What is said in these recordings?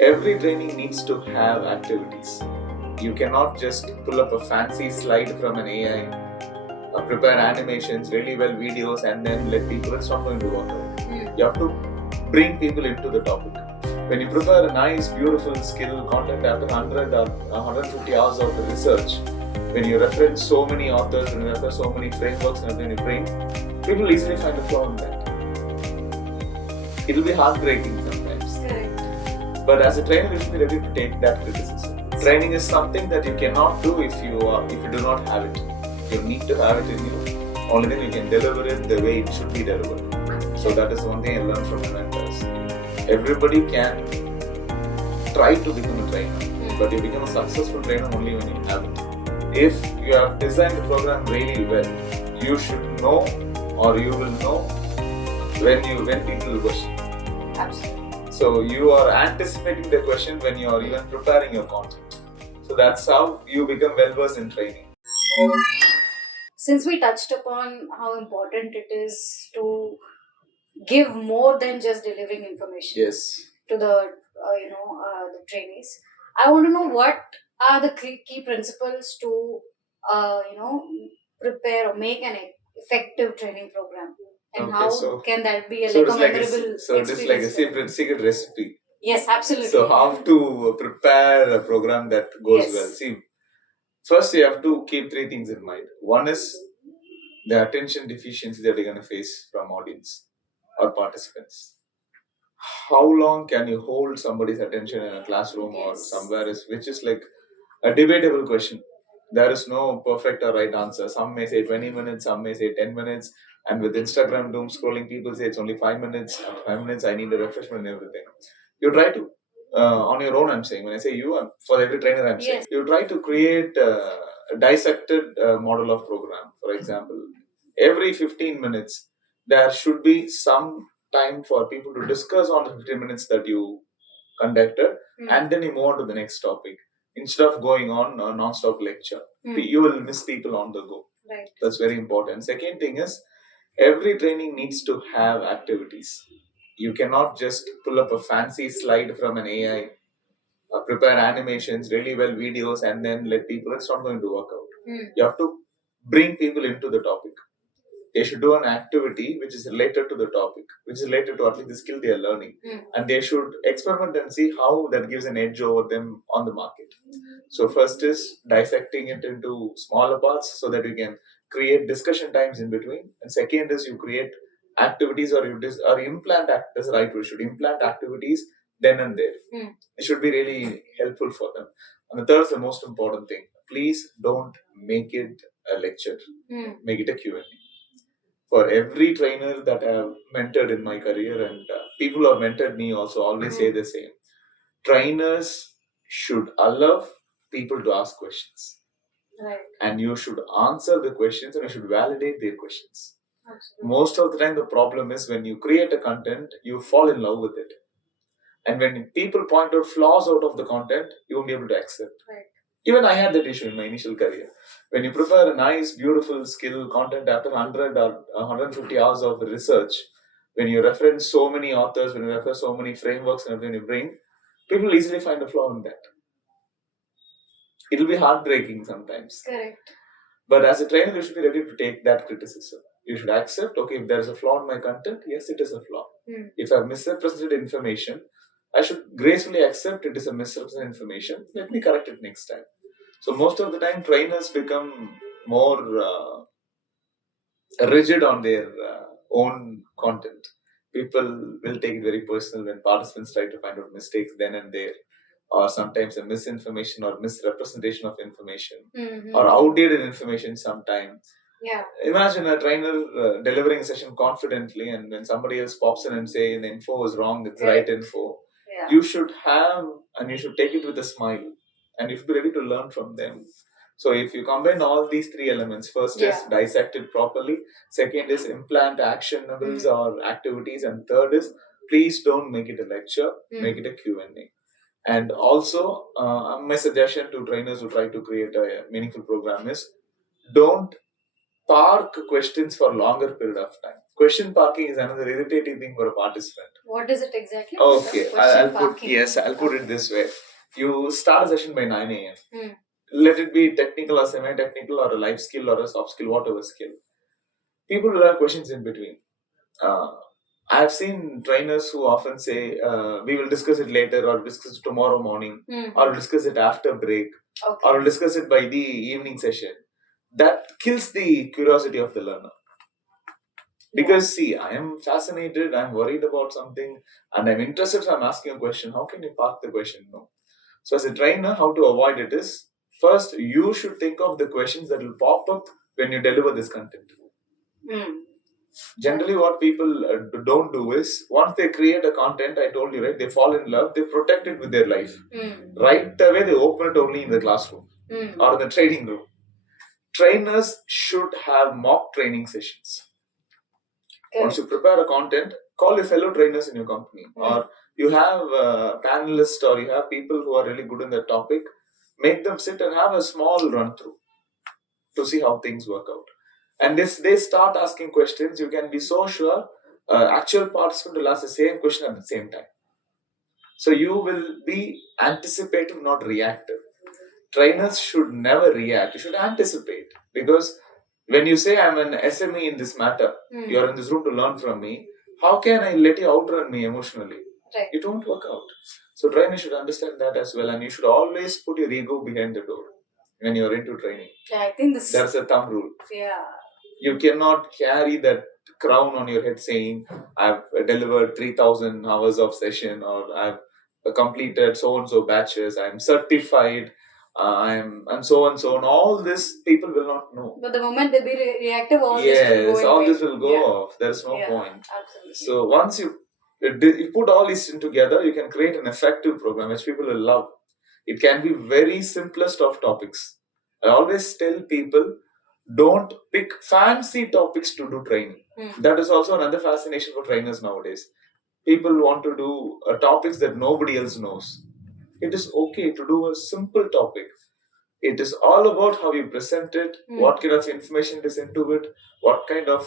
Every training needs to have activities. You cannot just pull up a fancy slide from an AI, prepare animations, really well videos, and then let people. It's not going to work out. You have to bring people into the topic. When you prepare a nice, beautiful skill content after 100 or 150 hours of research, when you reference so many authors, when you refer so many frameworks, and when you bring, people easily find a flaw in that. It'll be heartbreaking sometimes. Correct. But as a trainer, you should be ready to take that criticism. Training is something that you cannot do if you do not have it. You need to have it in you. Only then you can deliver it the way it should be delivered. So that is one thing I learned from my mentors. Everybody can try to become a trainer, but you become a successful trainer only when you have it. If you have designed the program really well, you should know, or you will know when people will question. Absolutely. So you are anticipating the question when you are even preparing your content. So that's how you become well versed in training. Since we touched upon how important it is to give more than just delivering information Yes. to the trainees, I want to know what are the key principles to prepare or make an effective training program, and Okay, how so can that be so like it a is like a memorable so it is like a experience for them? secret recipe. Yes, absolutely. So how to prepare a program that goes Yes. well? See, first you have to keep three things in mind. One is the attention deficiency that you're going to face from audience or participants. How long can you hold somebody's attention in a classroom or Yes. somewhere is which is like a debatable question. There is no perfect or right answer. Some may say 20 minutes, some may say 10 minutes. And with Instagram doom scrolling, people say it's only 5 minutes. After 5 minutes, I need a refreshment and everything. You try to, on your own, I'm saying. When I say you, for every trainer, I'm saying. Yes. You try to create a dissected model of program. For example, every 15 minutes, there should be some time for people to discuss on the 15 minutes that you conducted, and then you move on to the next topic instead of going on a non-stop lecture. You will miss people on the go. Right. That's very important. Second thing is every training needs to have activities. You cannot just pull up a fancy slide from an AI, prepare animations, really well videos, and then let people. It's not going to work out. You have to bring people into the topic. They should do an activity which is related to the topic, which is related to at least the skill they are learning. And they should experiment and see how that gives an edge over them on the market. So first is dissecting it into smaller parts so that you can create discussion times in between. And second is you create activities, or or you implant that's the right word. You should implant activities then and there. It should be really helpful for them. And the third is the most important thing. Please don't make it a lecture. Make it a Q&A. For every trainer that I have mentored in my career, and people who have mentored me also always say the same. Trainers should allow people to ask questions. Right. And you should answer the questions and you should validate their questions. Absolutely. Most of the time, the problem is when you create a content, you fall in love with it. And when people point out flaws out of the content, you won't be able to accept. Right. Even I had that issue in my initial career. When you prepare a nice, beautiful skill content after 100 or 150 hours of research, when you reference so many authors, when you refer so many frameworks, and when you bring, people easily find a flaw in that. It'll be heartbreaking sometimes. Correct. But as a trainer, you should be ready to take that criticism. You should accept, okay, if there is a flaw in my content, yes, it is a flaw. If I've misrepresented information, I should gracefully accept it is a misrepresented information. Let me correct it next time. So most of the time, trainers become more rigid on their own content. People will take it very personal when participants try to find out mistakes then and there, or sometimes a misinformation or misrepresentation of information, or outdated information sometimes. Yeah. Imagine a trainer delivering a session confidently, and when somebody else pops in and say the info is wrong, it's right info. Yeah. You should have, and you should take it with a smile, and you should be ready to learn from them. So if you combine all these three elements, first is dissect it properly, second is implant actionables or activities, and third is please don't make it a lecture, make it a Q&A. And also, my suggestion to trainers who try to create a meaningful program is don't park questions for longer period of time. Question parking is another irritating thing for a participant. What is it exactly? Okay, Question I'll put parking. yes, I'll put it this way. You start a session by 9 a.m. Hmm. Let it be technical or semi-technical or a life skill or a soft skill, whatever skill. People will have questions in between. Uh, I've seen trainers who often say, "We will discuss it later, or discuss it tomorrow morning, or we'll discuss it after break, Okay. or we'll discuss it by the evening session." That kills the curiosity of the learner. Because see, I am fascinated, I'm worried about something, and I'm interested, so I'm asking a question. How can you park the question? No. So as a trainer, how to avoid it is, first you should think of the questions that will pop up when you deliver this content. Hmm. Generally, what people don't do is, once they create a content, I told you, right, they fall in love, they protect it with their life. Right away, they open it only in the classroom or in the training room. Trainers should have mock training sessions. Once you prepare a content, call your fellow trainers in your company, or you have panelists, or you have people who are really good in the topic. Make them sit and have a small run through to see how things work out. And if they start asking questions, you can be so sure actual participant will ask the same question at the same time. So you will be anticipative, not reactive. Trainers should never react. You should anticipate, because when you say I'm an SME in this matter, you're in this room to learn from me. How can I let you outrun me emotionally? Right. It won't work out. So trainers should understand that as well, and you should always put your ego behind the door when you're into training. Yeah, I think that's a thumb rule. Yeah. You cannot carry that crown on your head saying, I've delivered 3,000 hours of session, or I've completed so and so batches, I'm certified, I'm and so and so, and all this people will not know. But the moment they be reactive, all this will go all this will go off. There's no point. Absolutely. So once you put all this in together, you can create an effective program which people will love. It can be very simplest of topics. I always tell people, don't pick fancy topics to do training. That is also another fascination for trainers nowadays. People want to do topics that nobody else knows. It is okay to do a simple topic. It is all about how you present it, what kind of information is into it, what kind of,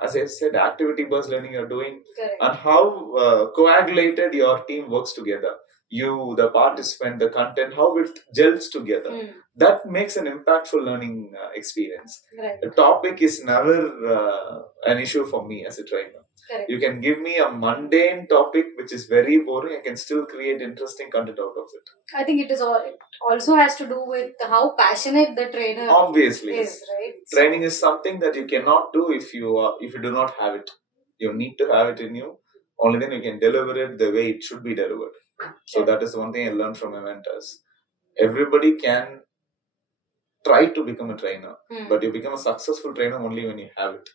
as I said, activity based learning you're doing. Correct. And how coagulated your team works together. You, the participant, the content, how it gels together. That makes an impactful learning experience. Right. The topic is never an issue for me as a trainer. Correct. You can give me a mundane topic which is very boring, I can still create interesting content out of it. I think it is all. It also has to do with how passionate the trainer obviously is, right? Training is something that you cannot do if you do not have it. You need to have it in you. Only then you can deliver it the way it should be delivered. So that is one thing I learned from my mentors. Everybody can try to become a trainer, but you become a successful trainer only when you have it.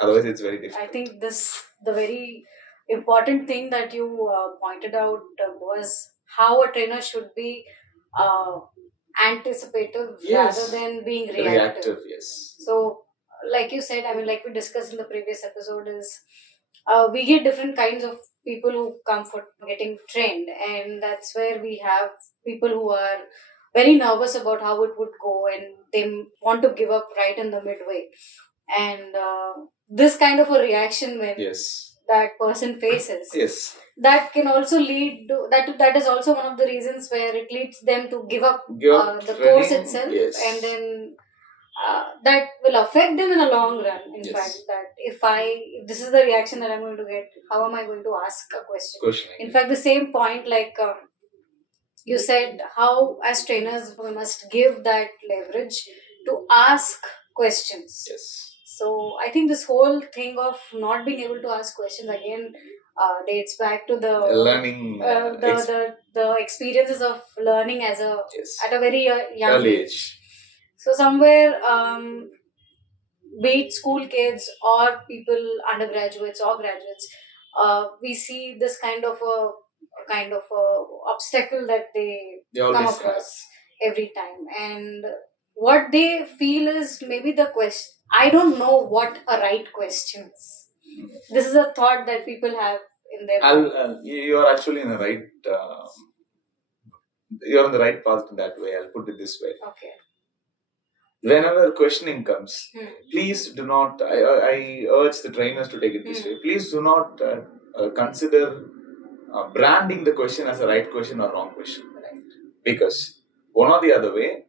Otherwise, it's very difficult. I think the very important thing that you pointed out was how a trainer should be uh, anticipative, yes, rather than being reactive. Yes. So, like you said, I mean, like we discussed in the previous episode, is we get different kinds of people who come for getting trained, and that's where we have people who are very nervous about how it would go, and they want to give up right in the midway. And this kind of a reaction when, yes, that person faces, yes, that can also lead to that is also one of the reasons where it leads them to give up the course itself. Yes. And then that will affect them in a long run. In, yes, fact, that if this is the reaction that I'm going to get, how am I going to ask a question? In fact, the same point, like you said, how as trainers we must give that leverage to ask questions. Yes. So I think this whole thing of not being able to ask questions again dates back to the learning, the experiences of learning as a, yes, at a very young early age. So somewhere, be it school kids or people undergraduates or graduates, we see this kind of a obstacle that they come across every time, and what they feel is maybe the question. I don't know what a right question is. This is a thought that people have in their mind. You're actually in the right. You're on the right path in that way. I'll put it this way. Okay. Whenever questioning comes, please do not. I urge the trainers to take it this way. Please do not consider branding the question as a right question or wrong question, because one or the other way,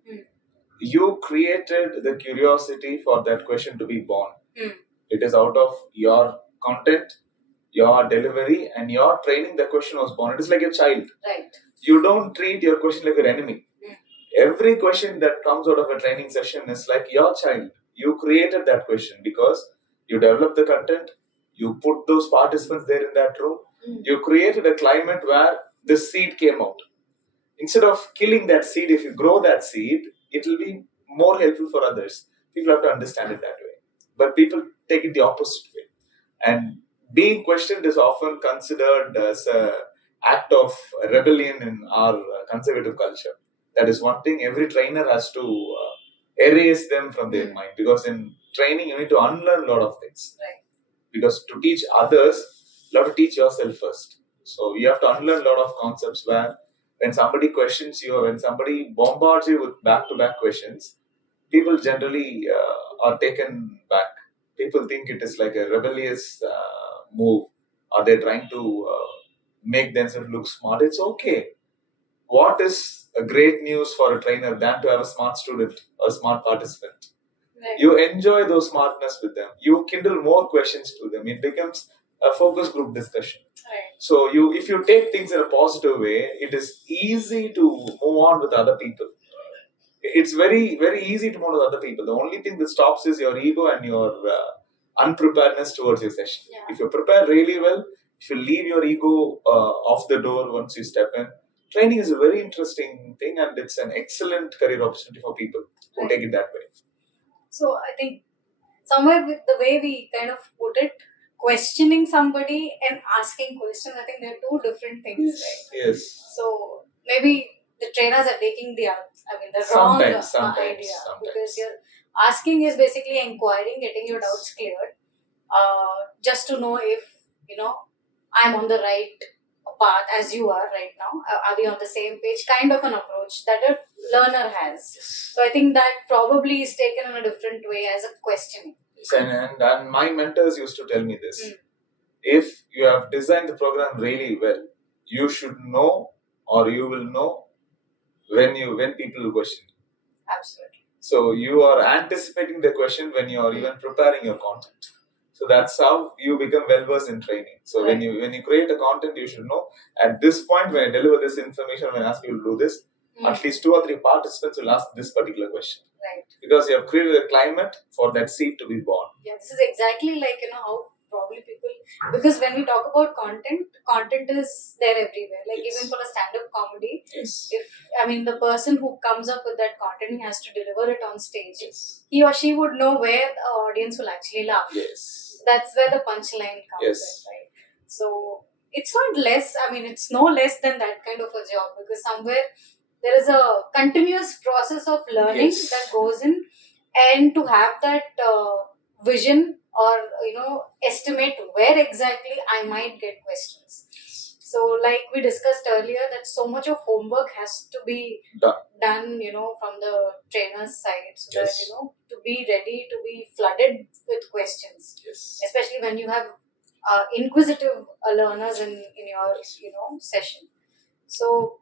you created the curiosity for that question to be born. It is out of your content, your delivery, and your training the question was born. It is like a child. Right. You don't treat your question like your enemy. Every question that comes out of a training session is like your child. You created that question because you developed the content, you put those participants there in that room, you created a climate where the seed came out. Instead of killing that seed, if you grow that seed, it will be more helpful for others. People have to understand it that way. But people take it the opposite way. And being questioned is often considered as an act of rebellion in our conservative culture. That is one thing every trainer has to erase them from their mind, because in training you need to unlearn a lot of things. Right. Because to teach others, you have to teach yourself first. So you have to unlearn a lot of concepts where when somebody questions you or when somebody bombards you with back-to-back questions, people generally are taken back. People think it is like a rebellious move, or they're trying to make themselves look smart. It's okay. What is a great news for a trainer than to have a smart student or a smart participant? Right. You enjoy those smartness with them. You kindle more questions to them. It becomes a focus group discussion. Right. So if you take things in a positive way, it is easy to move on with other people. It's very easy to move with other people. The only thing that stops is your ego and your unpreparedness towards your session. Yeah. If you prepare really well, if you leave your ego off the door once you step in, training is a very interesting thing, and it's an excellent career opportunity for people who take it that way. So I think somewhere with the way we kind of put it, questioning somebody and asking questions, I think they're two different things, yes, right? Yes. So maybe the trainers are taking the wrong idea, because you're asking is basically inquiring, getting your doubts cleared, just to know if I'm on the right path as you are right now. Are we on the same page? Kind of an approach that a learner has. So I think that probably is taken in a different way as a questioning. And my mentors used to tell me this. If you have designed the program really well, you should know, or you will know when people will question you. Absolutely. So you are anticipating the question when you are even preparing your content. So that's how you become well versed in training. So right. when you create a content, you should know at this point when I deliver this information, when I ask you to do this, at least 2 or 3 participants will ask this particular question. Right. Because you have created a climate for that seed to be born. Yeah, this is exactly like how probably people, because when we talk about content is there everywhere. Like yes. Even for a stand-up comedy, yes. If the person who comes up with that content, he has to deliver it on stage. Yes. He or she would know where the audience will actually laugh. Yes. That's where the punchline comes yes. in, right? So it's not less. It's no less than that kind of a job, because somewhere there is a continuous process of learning yes. that goes in, and to have that vision or estimate where exactly I might get questions. So like we discussed earlier, that so much of homework has to be done from the trainer's side, so yes. that to be ready to be flooded with questions, yes. especially when you have inquisitive learners in your session. So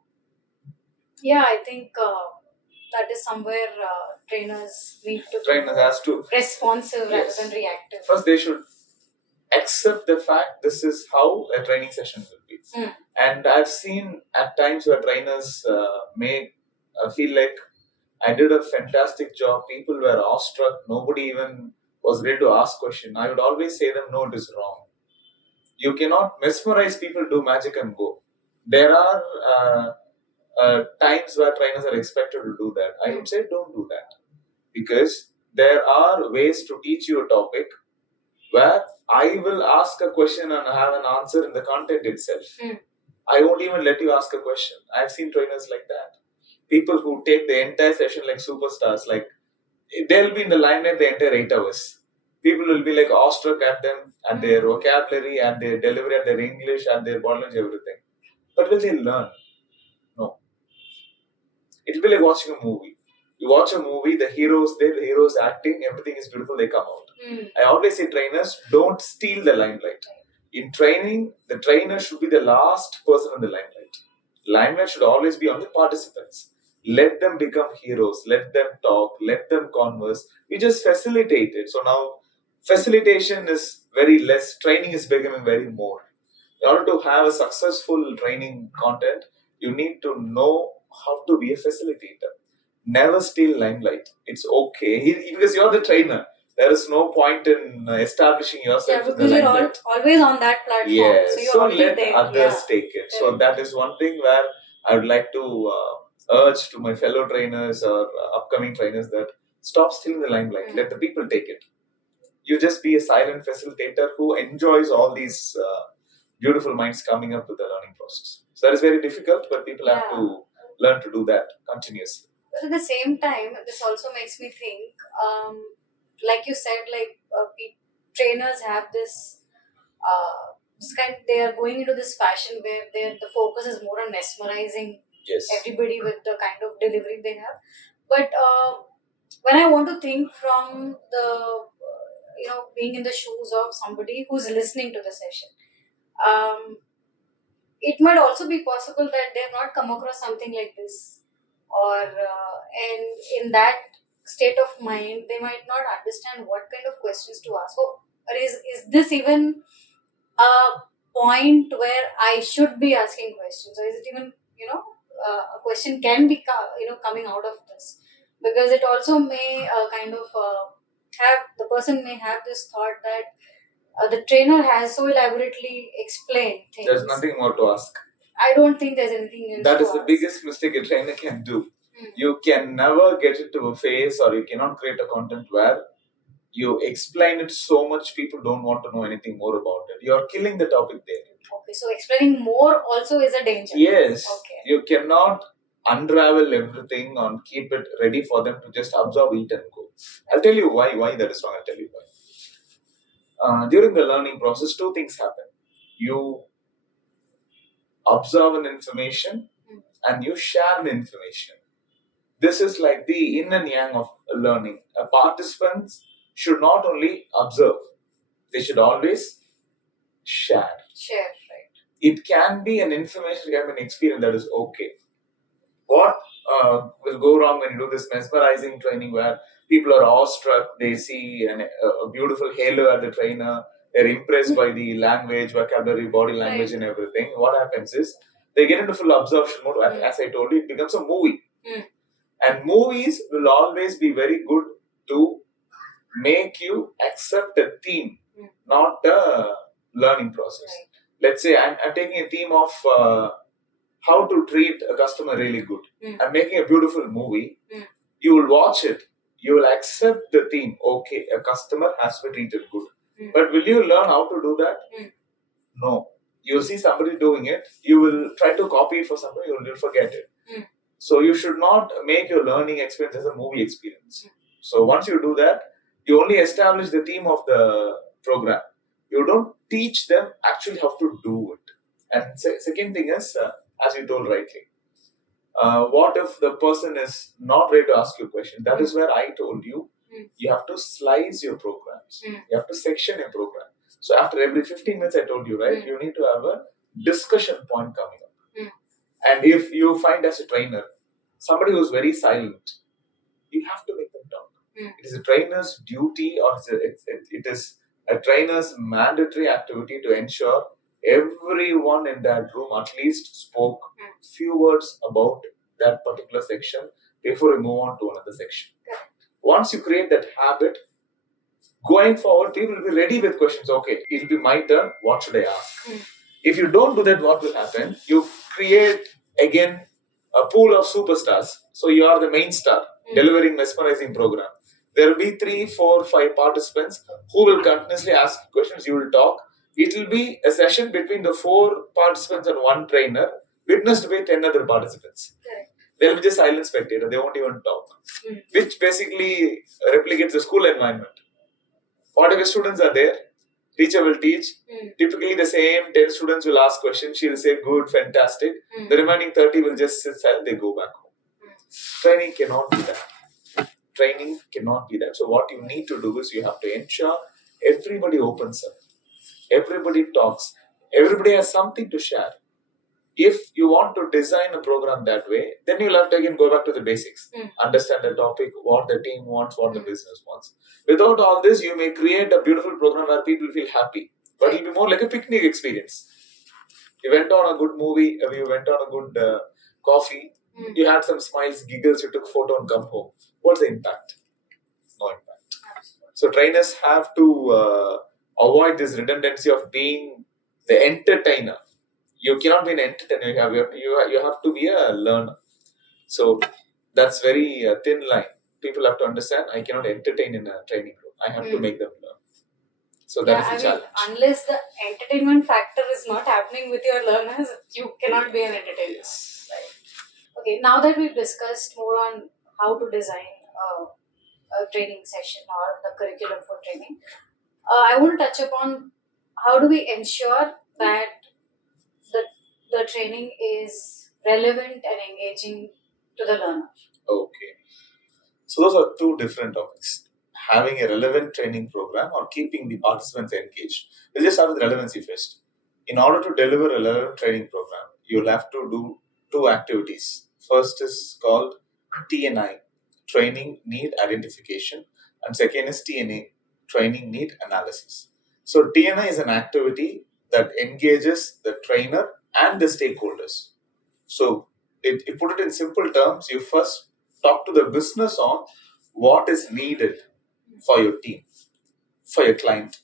yeah, I think that is somewhere trainers need to trainers has to responsive yes. rather than reactive. First, they should accept the fact this is how a training session will be. And I've seen at times where trainers may feel like I did a fantastic job. People were awestruck. Nobody even was ready to ask question. I would always say them, no, it is wrong. You cannot mesmerize people, do magic and go. There are times where trainers are expected to do that. I would say don't do that, because there are ways to teach you a topic where I will ask a question and have an answer in the content itself. I won't even let you ask a question. I've seen trainers like that. People who take the entire session like superstars, like they'll be in the limelight the entire 8 hours. People will be like awestruck at them, at their vocabulary, at their delivery, at their English, at their body language, everything. But will they learn? No. It'll be like watching a movie. You watch a movie, the heroes there, the heroes acting, everything is beautiful, they come out. I always say trainers, don't steal the limelight. In training, the trainer should be the last person in the limelight. Limelight should always be on the participants. Let them become heroes, let them talk, let them converse. You just facilitate it. So now facilitation is very less, training is becoming very more. In order to have a successful training content, you need to know how to be a facilitator. Never steal limelight. It's okay because you're the trainer. There is no point in establishing yourself in the because you're limelight. always on that platform. Yes. So you're So already let there. others take it. So that is one thing where I would like to urge to my fellow trainers or upcoming trainers that stop stealing the limelight. Let the people take it. You just be a silent facilitator who enjoys all these beautiful minds coming up with the learning process. So that is very difficult, but people have to learn to do that continuously. But at the same time, this also makes me think, like you said, like trainers have this kind. They are going into this fashion where the focus is more on mesmerizing everybody with the kind of delivery they have. But when I want to think from the being in the shoes of somebody who's listening to the session, um, it might also be possible that they have not come across something like this, or and in that state of mind they might not understand what kind of questions to ask. So is this even a point where I should be asking questions, or is it even a question can be coming out of this? Because it also may kind of have the person may have this thought that the trainer has so elaborately explained things. There's nothing more to ask. I don't think there's anything else. That is the biggest mistake a trainer can do. You can never get into a phase, or you cannot create a content where you explain it so much people don't want to know anything more about it. You're killing the topic there. Okay, so explaining more also is a danger. Yes. Okay. You cannot unravel everything and keep it ready for them to just absorb, eat, and go. I'll tell you why that is wrong. I'll tell you why. During the learning process, two things happen. You observe an information and you share the information. This is like the yin and yang of learning. Participants should not only observe, they should always share. Share, right. It can be an information, it can be an experience, that is okay. What will go wrong when you do this mesmerizing training where people are awestruck, they see a beautiful halo at the trainer, they're impressed by the language, vocabulary, body language, and everything. What happens is they get into full absorption mode. As I told you, it becomes a movie. And movies will always be very good to make you accept a theme, not the learning process. Let's say I'm taking a theme of how to treat a customer really good. I'm making a beautiful movie. You will watch it. You will accept the theme. Okay, a customer has to be treated good. But will you learn how to do that? No. You'll see somebody doing it. You will try to copy it for somebody. You'll forget it. So you should not make your learning experience as a movie experience. So once you do that, you only establish the theme of the program. You don't teach them actually how to do it. And second thing is, as you told rightly, what if the person is not ready to ask you a question? That is where I told you, you have to slice your programs. You have to section your program. So after every 15 minutes, I told you, right, you need to have a discussion point coming up. And if you find as a trainer, somebody who's very silent, you have to make them talk. It is a trainer's duty, or it is a trainer's mandatory activity to ensure everyone in that room at least spoke few words about that particular section before we move on to another section. Once you create that habit, going forward, people will be ready with questions. Okay, it'll be my turn. What should I ask? If you don't do that, what will happen? You create again a pool of superstars. So you are the main star delivering mesmerizing program. There will be 3, 4, 5 participants who will continuously ask questions. You will talk. It will be a session between the 4 participants and 1 trainer, witnessed by 10 other participants. They'll be just silent spectator. They won't even talk, which basically replicates the school environment. 45 students are there. Teacher will teach. Typically, the same 10 students will ask questions. She will say, good, fantastic. The remaining 30 will just sit silent. They go back home. Training cannot do that. Training cannot be that. So what you need to do is you have to ensure everybody opens up, everybody talks, everybody has something to share. If you want to design a program that way, then you'll have to again go back to the basics. Understand the topic, what the team wants, what the business wants. Without all this, you may create a beautiful program where people feel happy, but it'll be more like a picnic experience. You went on a good movie, you went on a good coffee, you had some smiles, giggles, you took photo and come home. What's the impact? No impact. So trainers have to avoid this redundancy of being the entertainer. You cannot be an entertainer. You have to be a learner. So that's very thin line. People have to understand. I cannot entertain in a training group. I have to make them learn. So that is the challenge. Unless the entertainment factor is not happening with your learners, you cannot be an entertainer. Yes. Right. Okay, now that we've discussed more on how to design a training session or the curriculum for training, I want to touch upon how do we ensure that the, the training is relevant and engaging to the learner. Okay. So those are two different topics. Having a relevant training program or keeping the participants engaged. We'll just start with relevancy first. In order to deliver a relevant training program, you'll have to do two activities. First is called TNI, Training Need Identification, and second is TNA, Training Need Analysis. So TNI is an activity that engages the trainer and the stakeholders. So it put it in simple terms, you first talk to the business on what is needed for your team, for your client,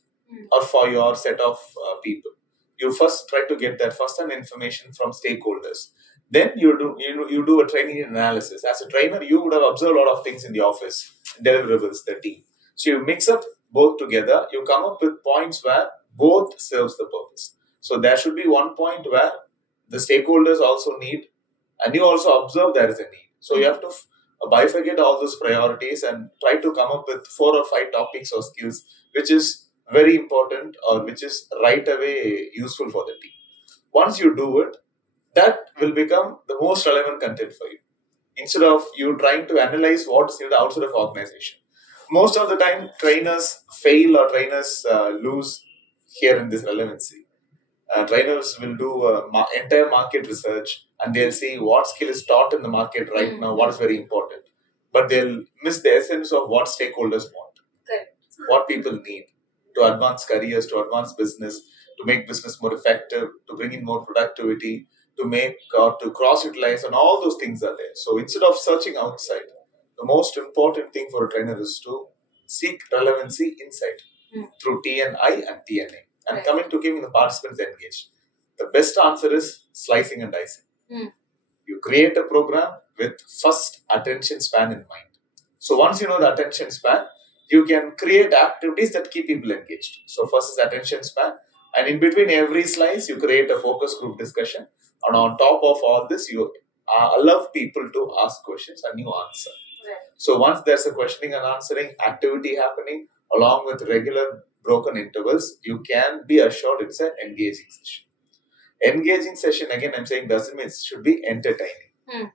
or for your set of people. You first try to get that first-hand information from stakeholders. Then you do a training analysis. As a trainer, you would have observed a lot of things in the office, deliverables, the team. So you mix up both together. You come up with points where both serves the purpose. So there should be one point where the stakeholders also need, and you also observe there is a need. So you have to bifurcate all those priorities and try to come up with 4 or 5 topics or skills which is very important or which is right away useful for the team. Once you do it, that will become the most relevant content for you. Instead of you trying to analyze what's in the outside of organization. Most of the time, trainers fail or trainers lose here in this relevancy. Trainers will do entire market research and they'll see what skill is taught in the market right now, what is very important. But they'll miss the essence of what stakeholders want, what people need to advance careers, to advance business, to make business more effective, to bring in more productivity, to make or to cross utilize, and all those things are there. So instead of searching outside, the most important thing for a trainer is to seek relevancy inside through TNI and TNA. And coming to keeping the participants engaged, the best answer is slicing and dicing. You create a program with first attention span in mind. So once you know the attention span, you can create activities that keep people engaged. So first is attention span, and in between every slice, you create a focus group discussion. And on top of all this, you allow people to ask questions and you answer. So once there's a questioning and answering activity happening along with regular broken intervals, you can be assured it's an engaging session. Engaging session, again, I'm saying doesn't mean it should be entertaining.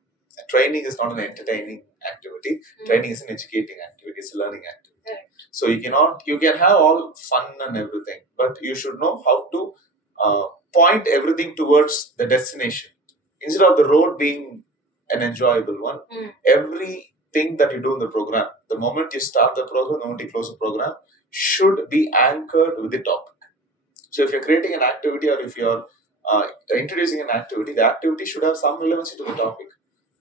Training is not an entertaining activity. Training is an educating activity. It's a learning activity. So you can have all fun and everything, but you should know how to point everything towards the destination. Instead of the road being an enjoyable one, everything that you do in the program, the moment you start the program, the moment you close the program, should be anchored with the topic. So if you're creating an activity or if you're introducing an activity, the activity should have some relevancy to the topic.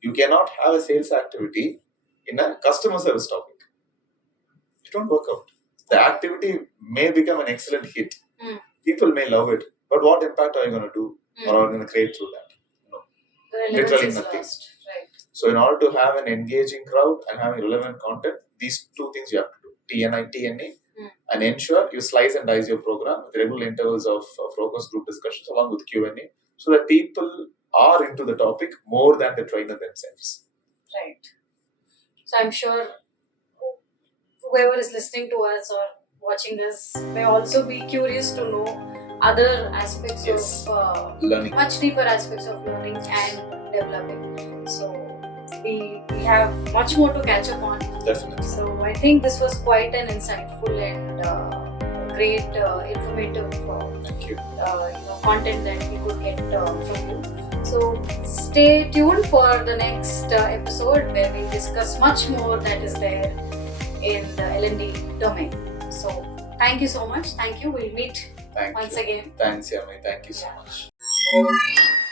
You cannot have a sales activity in a customer service topic. It won't work out. The activity may become an excellent hit. People may love it, but what impact are you going to do or are you going to create through that? No. Literally nothing. Right. So in order to have an engaging crowd and having relevant content, these two things you have to do. TNI, TNA, and ensure you slice and dice your program with regular intervals of focus group discussions along with Q&A so that people are into the topic more than the trainer themselves. Right. So I'm sure whoever is listening to us or watching us may also be curious to know other aspects of learning, much deeper aspects of learning and developing. So we have much more to catch up on. Definitely. So I think this was quite an insightful and great informative Thank you. Content that we could get from you. So stay tuned for the next episode where we discuss much more that is there in the L&D domain. So thank you so much. Thank you. We'll meet once again. Thanks, Yami. Thank you so Yeah. much.